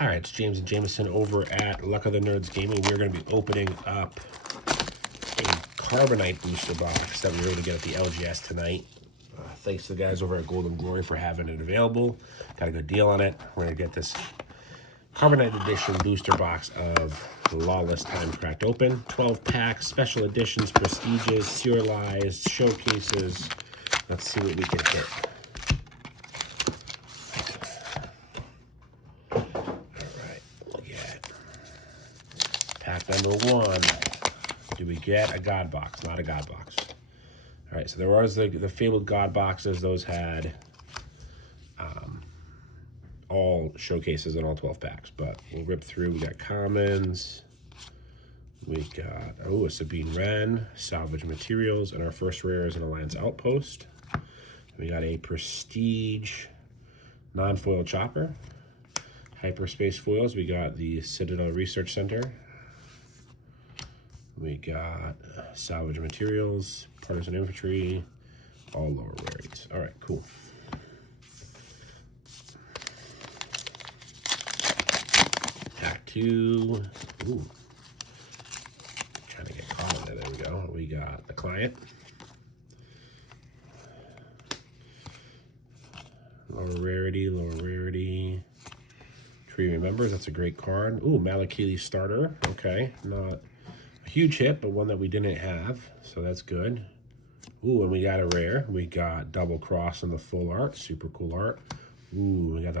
All right, it's James and Jameson over at Luck of the Nerds Gaming. We're going to be opening up a Carbonite booster box that we were able to get at the LGS tonight. Thanks to the guys over at Golden Glory for having it available. Got a good deal on it. We're going to get this Carbonite edition booster box of Lawless time cracked open. 12 packs, special editions, prestiges, serialized, showcases. Let's see what we can hit. Pack number 1. Do we get a God box? Not a God box. All right, so there was the fabled God boxes. Those had all showcases in all 12 packs, but we'll rip through. We got commons. We got, a Sabine Wren, salvage materials, and our first rare is an Alliance Outpost. We got a prestige non-foil chopper. Hyperspace foils, we got the Citadel Research Center. We got salvage materials, partisan infantry, all lower rarities. All right, cool. Pack 2. Ooh. Trying to get caught in there. There we go. We got the client. Lower rarity. Tree Remembers, that's a great card. Ooh, Malakili Starter. Okay, not huge hit, but one that we didn't have, so that's good. Ooh, and we got a rare. We got Double Cross in the full art, super cool art. Ooh, we got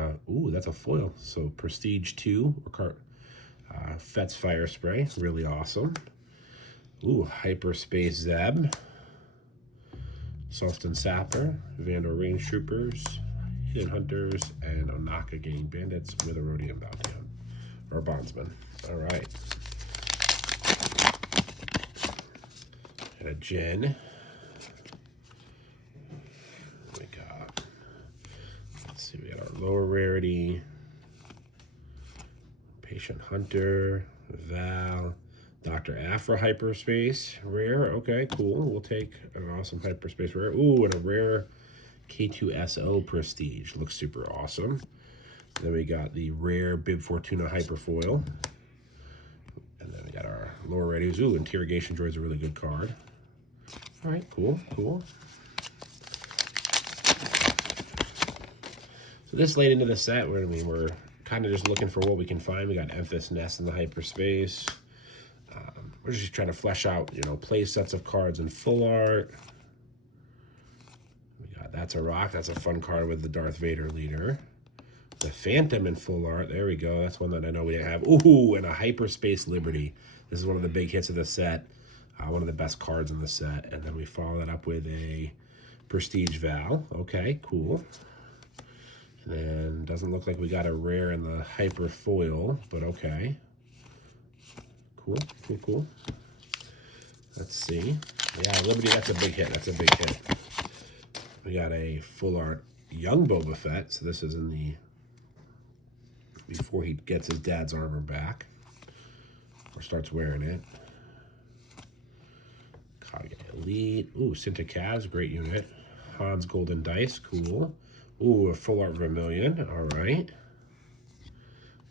that's a foil. So Prestige 2, Fet's Fire Spray, really awesome. Ooh, Hyperspace Zeb, Sulston Sapper, Vandal Range Troopers, Hidden Hunters, and Onaka Gang Bandits with a Rhodium Bounty or Bondsman. All right. And a Jin. We got, let's see, we got our lower rarity, Patient Hunter, Val, Dr. Afra Hyperspace, rare, okay, cool. We'll take an awesome Hyperspace rare. Ooh, and a rare K2SO Prestige, looks super awesome. And then we got the rare Bib Fortuna Hyperfoil. And then we got our lower rarities. Ooh, Interrogation Droid's a really good card. All right, cool. So this late into the set, we're kind of just looking for what we can find. We got Emphas Nest in the hyperspace. We're just trying to flesh out, play sets of cards in full art. We got That's a Rock. That's a fun card with the Darth Vader leader. The Phantom in full art. There we go. That's one that I know we didn't have. Ooh, and a Hyperspace Liberty. This is one of the big hits of the set. One of the best cards in the set. And then we follow that up with a Prestige Val. Okay, cool. And then doesn't look like we got a rare in the Hyper Foil, but okay. Cool. Let's see. Yeah, Liberty, that's a big hit. We got a full art young Boba Fett. So this is in the, before he gets his dad's armor back. Or starts wearing it. Kage Elite. Ooh, Cinta Cavs, great unit. Han's Golden Dice, cool. Ooh, a full art Vermilion, all right.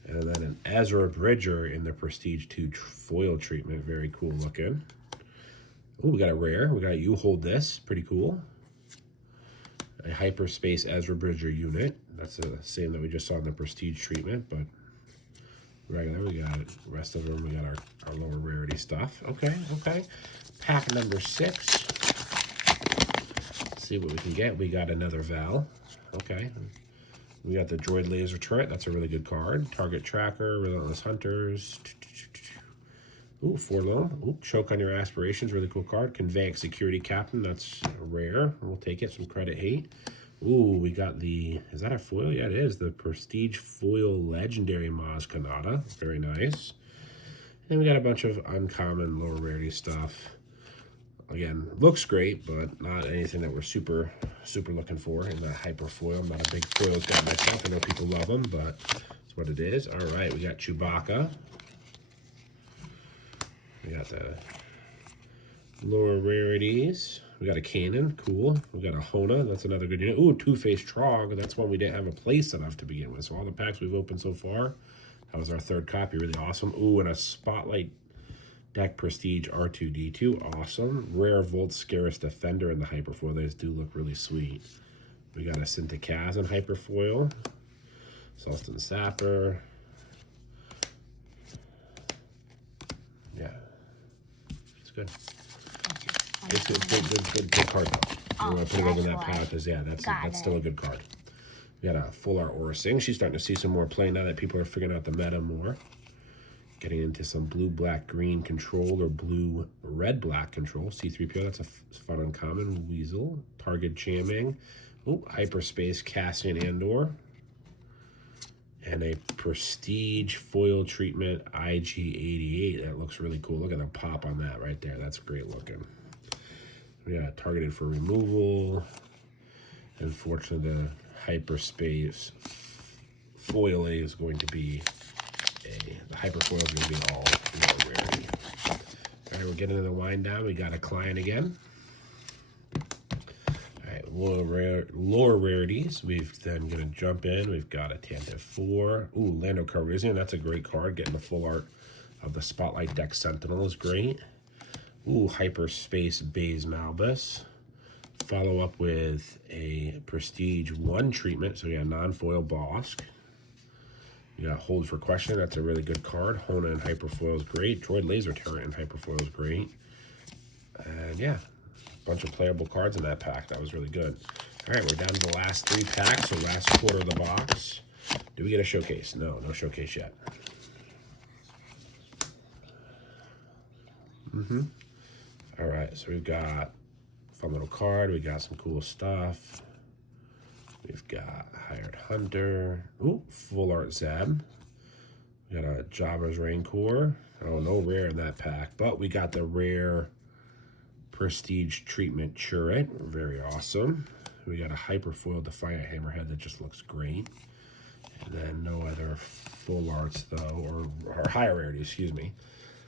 And then an Ezra Bridger in the Prestige 2 foil treatment, very cool looking. Ooh, we got a rare. We got You Hold This, pretty cool. A Hyperspace Ezra Bridger unit. That's the same that we just saw in the Prestige treatment, but regular, we got it. The rest of them, we got our lower rarity stuff. Okay. Pack number 6. Let's see what we can get. We got another Val. Okay. We got the Droid Laser Turret. That's a really good card. Target Tracker, Relentless Hunters. Ooh, Forlorn. Ooh, Choke on Your Aspirations, really cool card. Conveyance Security Captain, that's rare. We'll take it, some credit hate. Ooh, we got the, is that a foil? Yeah, it is. The Prestige Foil Legendary Maz Kanata. Very nice. And we got a bunch of uncommon, lower rarity stuff. Again, looks great, but not anything that we're super looking for in the hyper foil. I'm not a big foils guy myself. I know people love them, but that's what it is. All right, we got Chewbacca. We got the lower rarities. We got a Cannon, cool. We got a Hona, that's another good unit. Ooh, Two-Face Trog, that's one we didn't have a playset of to begin with. So all the packs we've opened so far, That was our third copy, really awesome. Ooh, and a Spotlight Deck Prestige R2-D2, awesome. Rare Volt Scarus Defender in the Hyperfoil. Those do look really sweet. We got a Sintakaz in Hyperfoil. Sulston Sapper. Yeah, it's good. It's good card though. You want to put it over that pile because yeah, that's still a good card. We got a full art Aura Sing. She's starting to see some more play now that people are figuring out the meta more. Getting into some blue, black, green control or blue, red, black control. C3PO, that's a fun uncommon. Weasel, Target Jamming. Oh, Hyperspace, Cassian Andor. And a Prestige Foil Treatment IG-88. That looks really cool. Look at the pop on that right there. That's great looking. We got Targeted for Removal. Unfortunately, the Hyperspace Foil is going to be the Hyperfoil is going to be all rarity. All right, we're getting to the wind down. We got a client again. All right, lore rarities. We've then going to jump in. We've got a Tantive 4. Ooh, Lando Calrissian. That's a great card. Getting the full art of the Spotlight Deck Sentinel is great. Ooh, Hyperspace Baze Malbus. Follow up with a Prestige 1 treatment. So yeah, non-foil Bosk. You got Hold for Question. That's a really good card. Hona in Hyperfoil is great. Droid Laser Turret in Hyperfoil is great. And yeah, a bunch of playable cards in that pack. That was really good. All right, we're down to the last 3 packs, so last quarter of the box. Did we get a showcase? No showcase yet. All right, so we've got a fun little card. We got some cool stuff. We've got Hired Hunter. Ooh, full art Zeb. We got a Jabba's Rancor. Oh, no rare in that pack. But we got the rare Prestige Treatment Churret. Very awesome. We got a Hyperfoil Defiant Hammerhead that just looks great. And then no other full arts, though, or higher rarity, excuse me.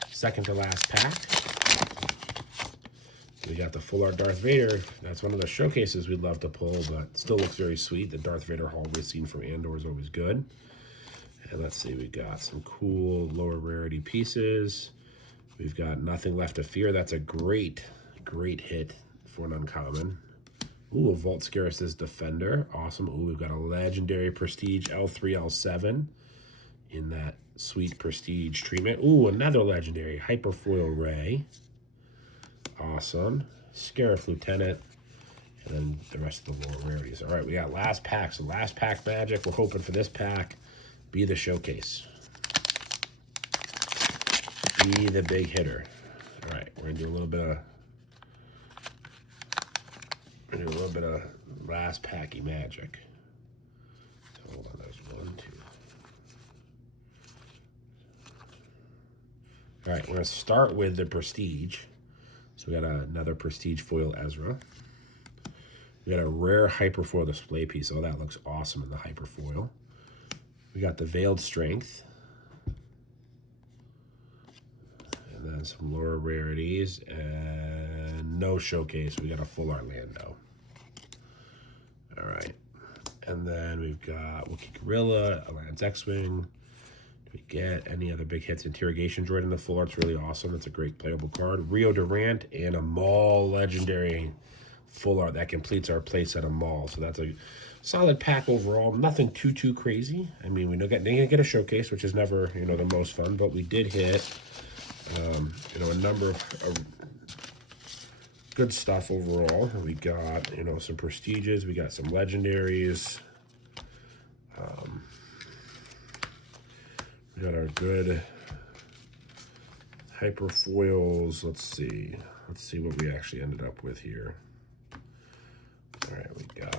Second to last pack. We got the full art Darth Vader. That's one of the showcases we'd love to pull, but still looks very sweet. The Darth Vader hallway scene from Andor is always good. And let's see, we got some cool lower rarity pieces. We've got Nothing Left to Fear. That's a great hit for an uncommon. Ooh, a Vault Scarus' Defender. Awesome. Ooh, we've got a legendary Prestige L3, L7 in that sweet Prestige treatment. Ooh, another legendary Hyperfoil Ray. Awesome. Scarif Lieutenant. And then the rest of the lower rarities. All right, we got last pack. So last pack magic. We're hoping for this pack be the showcase. Be the big hitter. All right, we're gonna do a little bit of last packy magic. So hold on, there's 1, 2. All right, we're gonna start with the Prestige. So we got another Prestige Foil Ezra. We got a rare Hyperfoil display piece. Oh, that looks awesome in the Hyperfoil. We got the Veiled Strength. And then some lower rarities. And no showcase. We got a full art Lando. All right. And then we've got Wookiee Gorilla, a Lance X-Wing. Do we get any other big hits? Interrogation Droid in the full art's really awesome. That's a great playable card. Rio Durant and a Maul legendary full art that completes our playset of Maul. So that's a solid pack overall. Nothing too crazy. I mean, we didn't get a showcase, which is never, the most fun, but we did hit, a number of good stuff overall. We got, some prestiges. We got some legendaries. We got our good Hyperfoils. Let's see what we actually ended up with here. All right, we got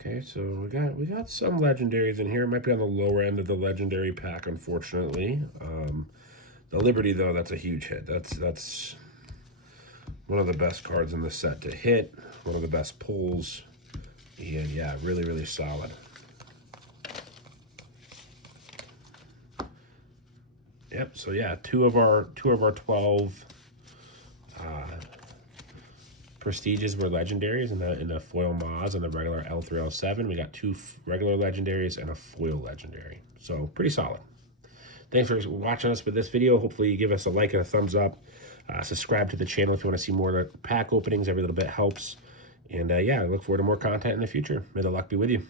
okay, so we got some legendaries in here. It might be on the lower end of the legendary pack, unfortunately. The Liberty, though, that's a huge hit. That's one of the best cards in the set to hit. One of the best pulls. And yeah, really solid. Yep. So yeah, two of our 12 Prestiges were legendaries in the foil Moz and the regular L3L7. We got 2 regular legendaries and a foil legendary. So pretty solid. Thanks for watching us with this video. Hopefully you give us a like and a thumbs up. Subscribe to the channel if you want to see more pack openings. Every little bit helps. And yeah, I look forward to more content in the future. May the luck be with you.